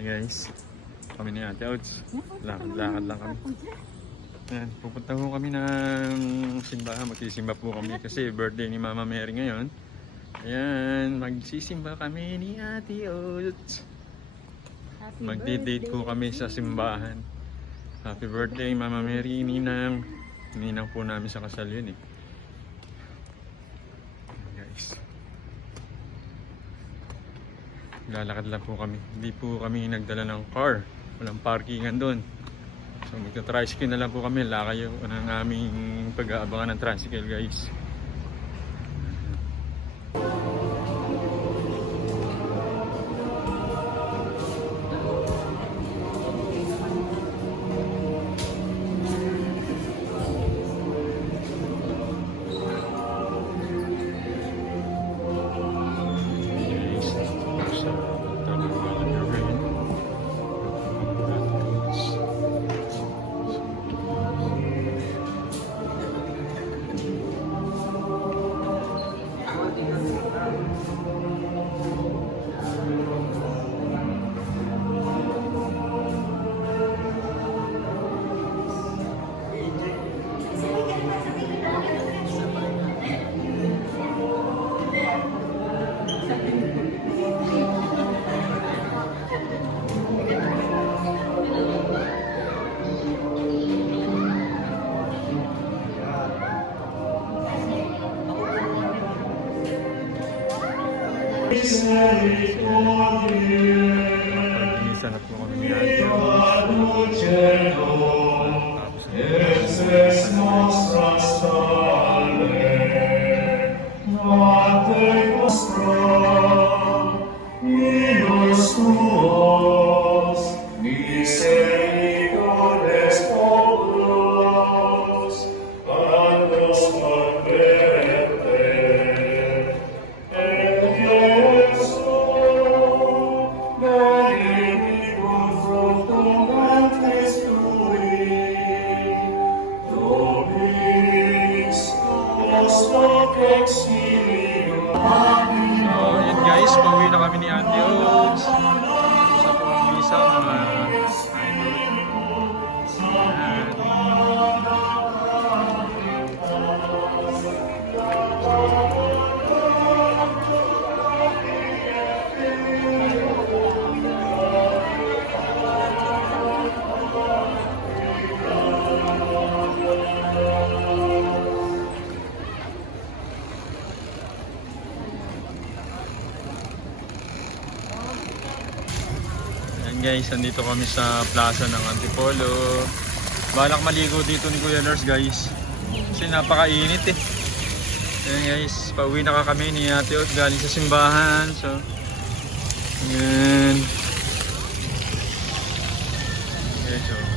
Hey guys, kami ni Ate Outs. Lakad-lakad lang kami. Ayan, pupunta po kami ng simbahan. Magsisimba po kami kasi birthday ni Mama Mary ngayon. Ayan, magsisimba kami ni Ate Outs. Magdi-date po kami sa simbahan. Happy birthday Mama Mary, Ninang. Ninang po namin sa kasal yun eh. Ayan, guys. Lalakad lang po kami. Hindi po kami nagdala ng car. Walang parkingan doon. So magta-tricycle na lang po kami. Lakayo ng aming pag-aabangan ng tricycle guys. Pag-inisa na po kami ni Ate Outs. Ayan guys, pauwi na kami ni Ate Outs. Sa po ang visa mga idol. Guys, andito kami sa plaza ng Antipolo. Balak maligo dito ni Kuya Nurse guys. Kasi napakainit eh. Ayan guys, pauwi na kami ni Ate Outs galing sa simbahan. So, ayan. Okay, so